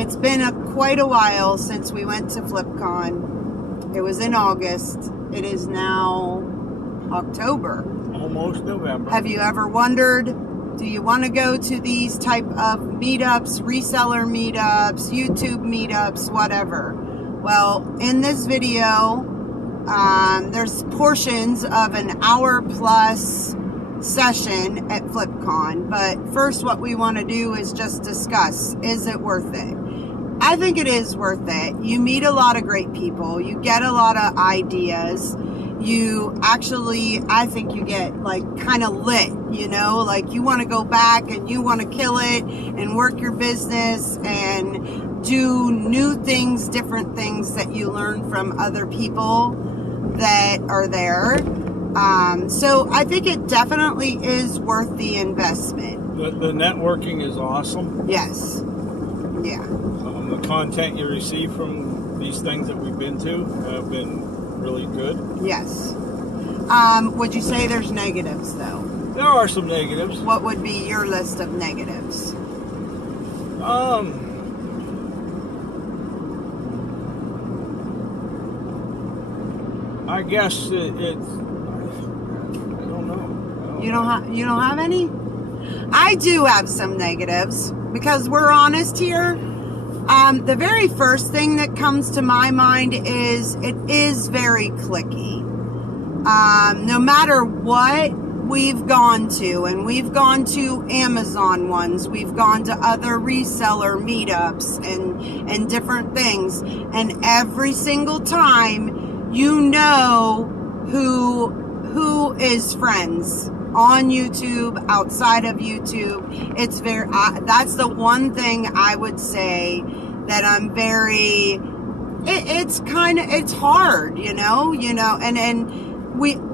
It's been quite a while since we went to FlipCon. It was in August. It is now October. Almost November. Have you ever wondered, do you want to go to these type of meetups, reseller meetups, YouTube meetups, whatever? Well, in this video, there's portions of an hour plus session at FlipCon, but first what we want to do is just discuss, is it worth it? I think it is worth it. You meet a lot of great people, you get a lot of ideas, you actually, I think you get like kind of lit, you know, like you want to go back and you want to kill it and work your business and do new things, different things that you learn from other people that are there. So I think it definitely is worth the investment. The networking is awesome. Yes. Yeah. The content you receive from these things that we've been to have been really good. Yes. Would you say there's negatives though? There are some negatives. What would be your list of negatives? I guess it's. I don't know. You don't have any? I do have some negatives because we're honest here. The very first thing that comes to my mind is it is very cliquey. No matter what we've gone to, and we've gone to Amazon ones, we've gone to other reseller meetups and different things, and every single time you know who is friends on YouTube, outside of YouTube. It's very, that's the one thing I would say that I'm very, it's hard, you know, and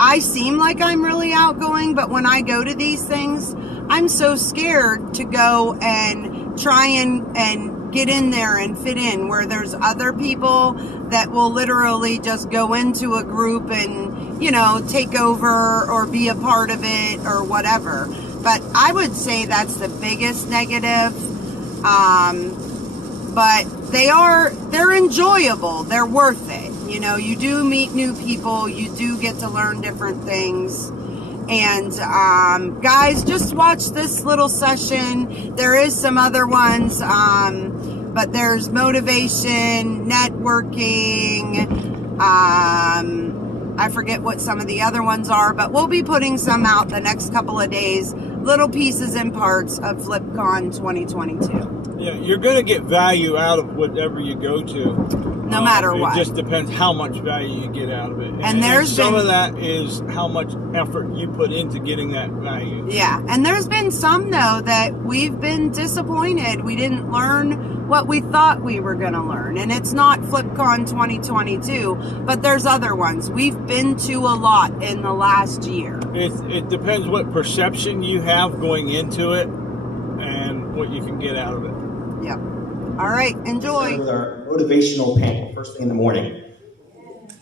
I seem like I'm really outgoing, but when I go to these things, I'm so scared to go and try and get in there and fit in, where there's other people that will literally just go into a group and, you know, take over or be a part of it or whatever. But I would say that's the biggest negative. But they're enjoyable. They're worth it. You know, you do meet new people. You do get to learn different things. And guys, just watch this little session. There is some other ones, but there's motivation, networking. I forget what some of the other ones are, but we'll be putting some out the next couple of days. Little pieces and parts of FlipCon 2022. Yeah, you're going to get value out of whatever you go to. No matter what. It just depends how much value you get out of it. And there's some of that is how much effort you put into getting that value. Yeah, and there's been some, though, that we've been disappointed. We didn't learn what we thought we were going to learn. And it's not FlipCon 2022, but there's other ones. We've been to a lot in the last year. It depends what perception you have going into it and what you can get out of it. Yep. All right, enjoy. With our motivational panel, first thing in the morning.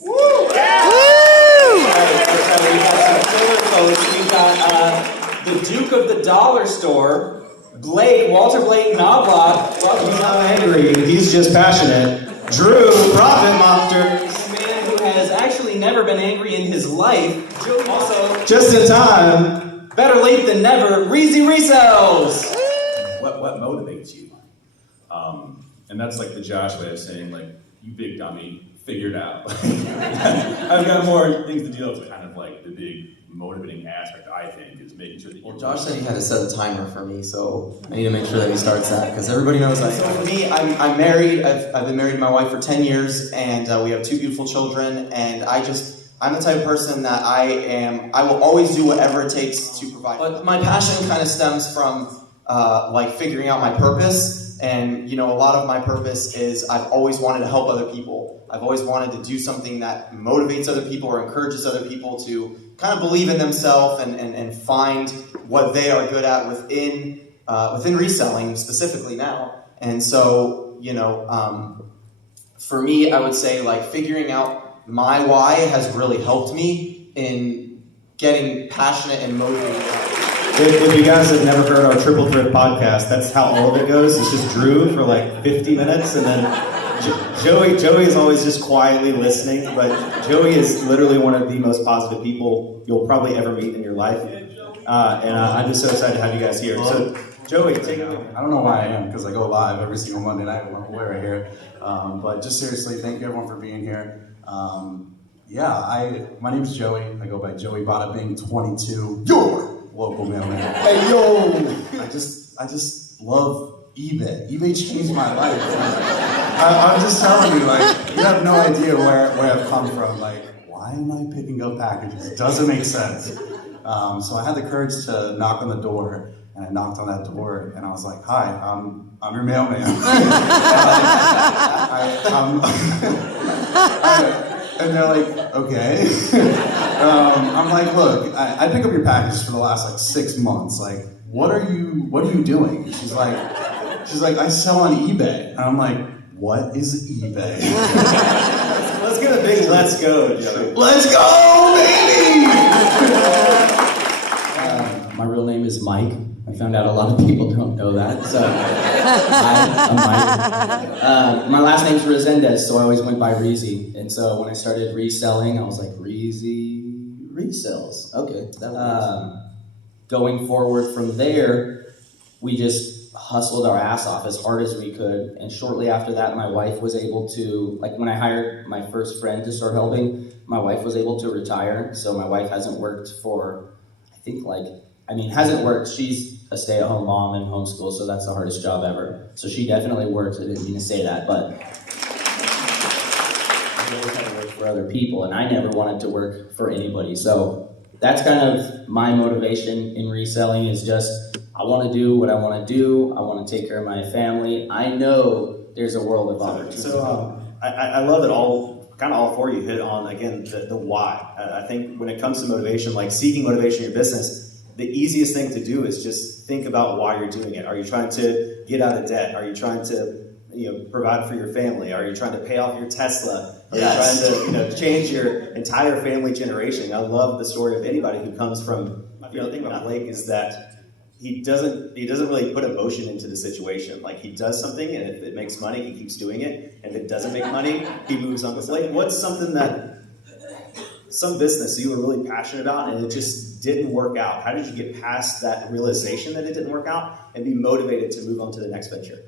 Woo! Yeah! Woo! All right, so we got some killer folks. We got the Duke of the Dollar Store, Walter Blake Knobloch. He's not angry, he's just passionate. Drew, Profit Monster. This man who has actually never been angry in his life. Also, just in time. Better late than never, Reezy Resells. What motivates you? And that's like the Josh way of saying, like, you big dummy, figure it out. I've got more things to deal with. Kind of like the big motivating aspect, I think, is making sure that. Well, Josh said he had to set a timer for me, so I need to make sure that he starts that, because everybody knows that. So for me, I'm married. I've been married to my wife for 10 years, and we have 2 beautiful children, and I'm the type of person that I will always do whatever it takes to provide. But my passion kind of stems from like figuring out my purpose. And, you know, a lot of my purpose is I've always wanted to help other people. I've always wanted to do something that motivates other people or encourages other people to kind of believe in themselves and find what they are good at within reselling specifically now. And so, you know, for me, I would say like figuring out my why has really helped me in getting passionate and motivated. If you guys have never heard our Triple Threat podcast, that's how all of it goes. It's just Drew for like 50 minutes, and then Joey is always just quietly listening, but Joey is literally one of the most positive people you'll probably ever meet in your life. And I'm just so excited to have you guys here. So, Joey, take it away. I don't know why I am, because I go live every single Monday night when I'm aware here. But just seriously, thank you everyone for being here. My name's Joey. I go by Joey Bada Bing 22, your local mailman. Hey yo! I just love eBay. eBay changed my life. I'm just telling you, like, you have no idea where I've come from. Like, why am I picking up packages? It doesn't make sense. So I had the courage to knock on the door, and I knocked on that door, and I was like, "Hi, I'm your mailman." And they're like, "Okay." I'm like, "Look, I pick up your packages for the last like 6 months. Like, what are you doing?" She's like, "I sell on eBay." And I'm like, "What is eBay?" Let's get a big let's go, Joey. Let's go, baby! My real name is Mike. I found out a lot of people don't know that, so hi, I'm Mike. My last name's Resendez, so I always went by Reezy. And so when I started reselling, I was like, Reezy resells. Okay. Going forward from there, we just hustled our ass off as hard as we could. And shortly after that, my wife was able to, like when I hired my first friend to start helping, my wife was able to retire. So my wife hasn't worked for, hasn't worked. She's a stay-at-home mom and homeschool, so that's the hardest job ever. So she definitely works. I didn't mean to say that, but I always had to work for other people, and I never wanted to work for anybody. So that's kind of my motivation in reselling is just, I want to do what I want to do. I want to take care of my family. I know there's a world of opportunity. So I love that all four of you hit on, again, the why. I think when it comes to motivation, like seeking motivation in your business, the easiest thing to do is just think about why you're doing it. Are you trying to get out of debt? Are you trying to provide for your family? Are you trying to pay off your Tesla? Are you trying to change your entire family generation? I love the story of anybody who comes from, the thing about Blake is that he doesn't really put emotion into the situation. Like, he does something, and if it makes money, he keeps doing it. And if it doesn't make money, he moves on. Blake, what's something some business you were really passionate about and it just didn't work out? How did you get past that realization that it didn't work out and be motivated to move on to the next venture?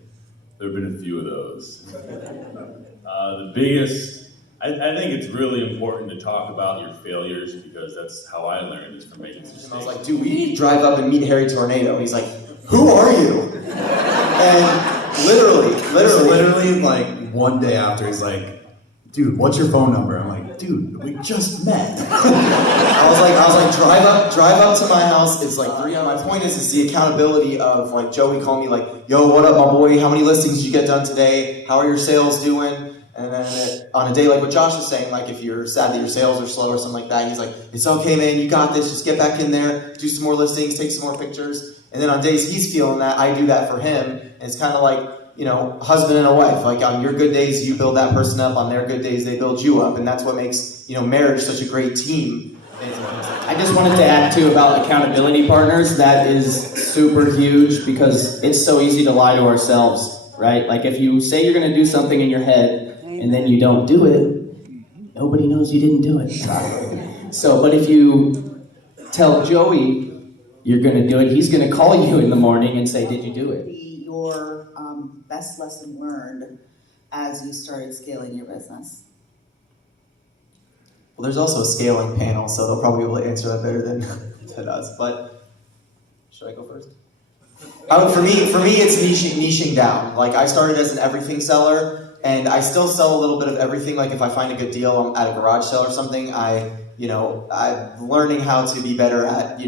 There have been a few of those. The biggest, I think it's really important to talk about your failures because that's how I learned is from making mistakes. I was like, dude, we need to drive up and meet Harry Tornado. And he's like, who are you? And literally, like one day after, he's like, dude, what's your phone number? I'm like, dude, we just met. I was like, drive up to my house. It's like 3 hours. My point is the accountability of like Joey called me like, yo, what up, my boy? How many listings did you get done today? How are your sales doing? And then on a day like what Josh was saying, like if you're sad that your sales are slow or something like that, he's like, it's okay, man, you got this. Just get back in there, do some more listings, take some more pictures. And then on days he's feeling that, I do that for him. And it's kind of like, husband and a wife. Like on your good days, you build that person up. On their good days, they build you up. And that's what makes, marriage such a great team. I just wanted to add too about accountability partners. That is super huge because it's so easy to lie to ourselves, right? Like if you say you're going to do something in your head and then you don't do it, nobody knows you didn't do it. So, but if you tell Joey you're going to do it, he's going to call you in the morning and say, did you do it? Your best lesson learned as you started scaling your business? Well, there's also a scaling panel, so they'll probably be able to answer that better than us. But should I go first? For me, it's niching down. Like I started as an everything seller, and I still sell a little bit of everything. Like if I find a good deal, I'm at a garage sale or something. I'm learning how to be better at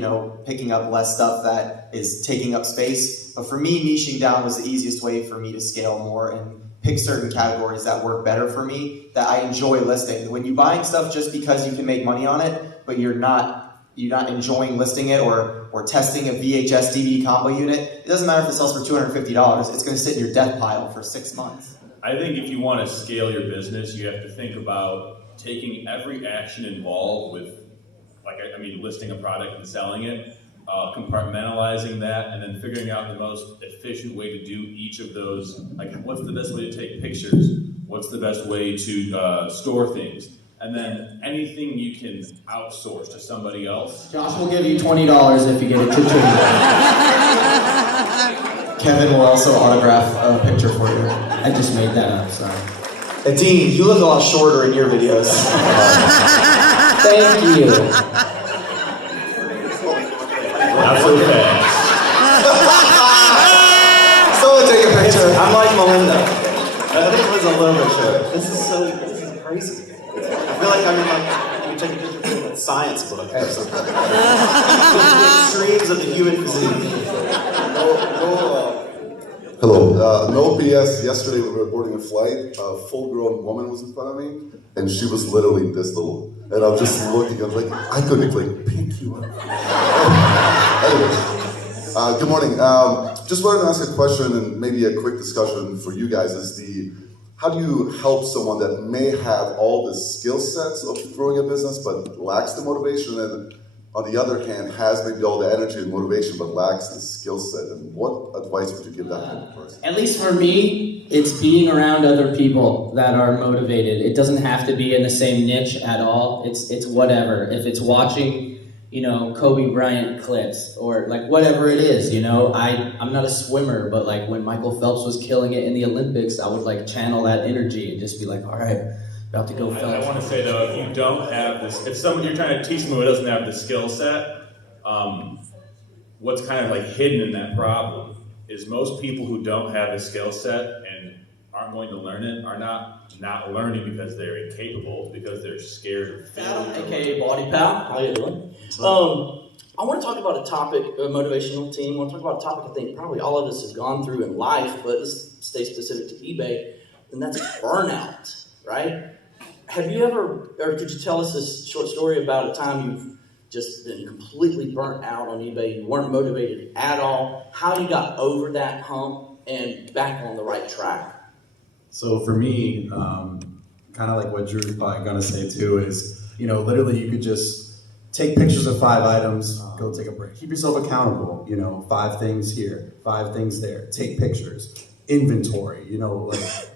picking up less stuff that is taking up space. But for me, niching down was the easiest way for me to scale more and pick certain categories that work better for me, that I enjoy listing. When you're buying stuff just because you can make money on it, but you're not enjoying listing it or testing a VHS DVD combo unit, it doesn't matter if it sells for $250, it's going to sit in your death pile for 6 months. I think if you want to scale your business, you have to think about taking every action involved with, listing a product and selling it, compartmentalizing that, and then figuring out the most efficient way to do each of those. Like, what's the best way to take pictures? What's the best way to store things? And then anything you can outsource to somebody else. Josh will give you $20 if you get a cha-ching. Kevin will also autograph a picture for you. I just made that up, sorry. And Dean, you look a lot shorter in your videos. Thank you. Not so fast. Someone take a picture. I'm like Melinda. I think it was a little bit short. This is crazy. I feel like I'm in you take a picture from a science book or something. The extremes of the human physique. Hello. No BS. Yesterday we were boarding a flight. A full-grown woman was in front of me, and she was literally this little. And I'm just looking. I'm like, I could pick you up. Anyways, good morning. Just wanted to ask a question and maybe a quick discussion for you guys. How do you help someone that may have all the skill sets of growing a business but lacks the motivation, and on the other hand has maybe all the energy and motivation but lacks the skill set? And what advice would you give that kind of person? At least for me, it's being around other people that are motivated. It doesn't have to be in the same niche at all. It's whatever. If it's watching, Kobe Bryant clips or like whatever it is, I'm not a swimmer, but like when Michael Phelps was killing it in the Olympics, I would like channel that energy and just be like, all right, about to go Phelps. I want to say though, if you don't have this, if you're trying to teach someone who doesn't have the skill set, what's kind of like hidden in that problem is most people who don't have a skill set and aren't going to learn it are not learning because they're incapable, because they're scared of failing. AKA Body Pal. How you doing? I want to talk about a topic, a motivational team. I want to talk about a topic I think probably all of us have gone through in life, but this stays specific to eBay, and that's burnout, right? Have you ever, or could you tell us this short story about a time you've just been completely burnt out on eBay, you weren't motivated at all, how you got over that hump and back on the right track? So for me, kind of like what Drew's probably gonna say too is, literally you could just take pictures of 5 items, go take a break. Keep yourself accountable, 5 things here, 5 things there. Take pictures, inventory,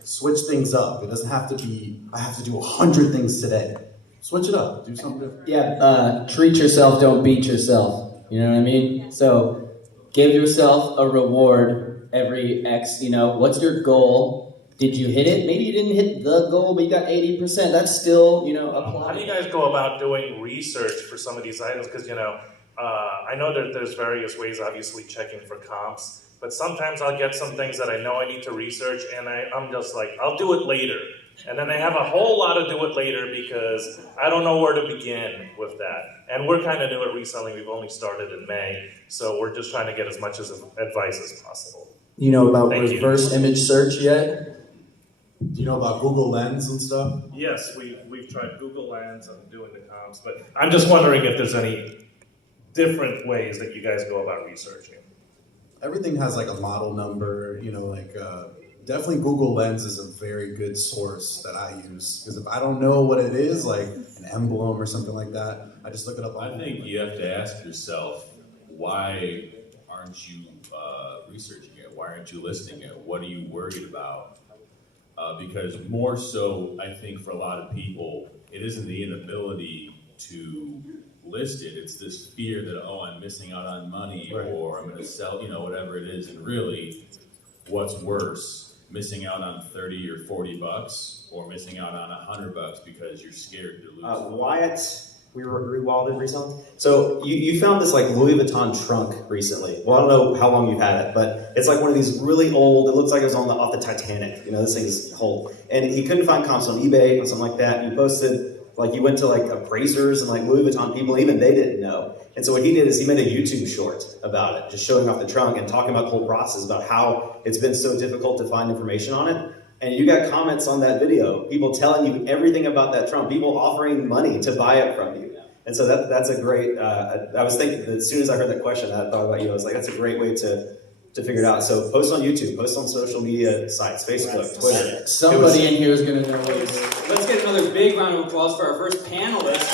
switch things up. It doesn't have to be, I have to do 100 things today. Switch it up, do something different. Yeah, treat yourself, don't beat yourself. You know what I mean? So give yourself a reward every X, what's your goal? Did you hit it? Maybe you didn't hit the goal, but you got 80%. That's still, apply. How do you guys go about doing research for some of these items? Because, I know that there's various ways, obviously, checking for comps. But sometimes I'll get some things that I know I need to research, and I'm just like, I'll do it later. And then I have a whole lot of do it later because I don't know where to begin with that. And we're kind of new at reselling. We've only started in May. So we're just trying to get as much advice as possible. You know about reverse image search yet? Do you know about Google Lens and stuff? Yes, we've tried Google Lens and doing the comps, but I'm just wondering if there's any different ways that you guys go about researching. Everything has like a model number, definitely Google Lens is a very good source that I use, because if I don't know what it is, like an emblem or something like that, I just look it up on I think you have to ask yourself, why aren't you researching it? Why aren't you listing it? What are you worried about? Because more so, I think for a lot of people, it isn't the inability to list it, it's this fear that, I'm missing out on money, right, or I'm gonna sell, whatever it is. And really, what's worse, missing out on 30 or 40 bucks, or missing out on $100 because you're scared to lose? Wyatt, we rewilded recently. So you found this like Louis Vuitton trunk recently. Well, I don't know how long you've had it, but it's like one of these really old, it looks like it was off the Titanic. This thing is old. And he couldn't find comps on eBay or something like that. You posted, like you went to like appraisers and like Louis Vuitton people, even they didn't know. And so what he did is he made a YouTube short about it, just showing off the trunk and talking about the whole process, about how it's been so difficult to find information on it. And you got comments on that video, people telling you everything about that trunk, people offering money to buy it from you. And so that's a great, I was thinking, as soon as I heard that question, I thought about you. I was like, that's a great way to figure it out. So post on YouTube, post on social media sites, Facebook, Twitter. Somebody in here is going to know this. Let's get another big round of applause for our first panelist.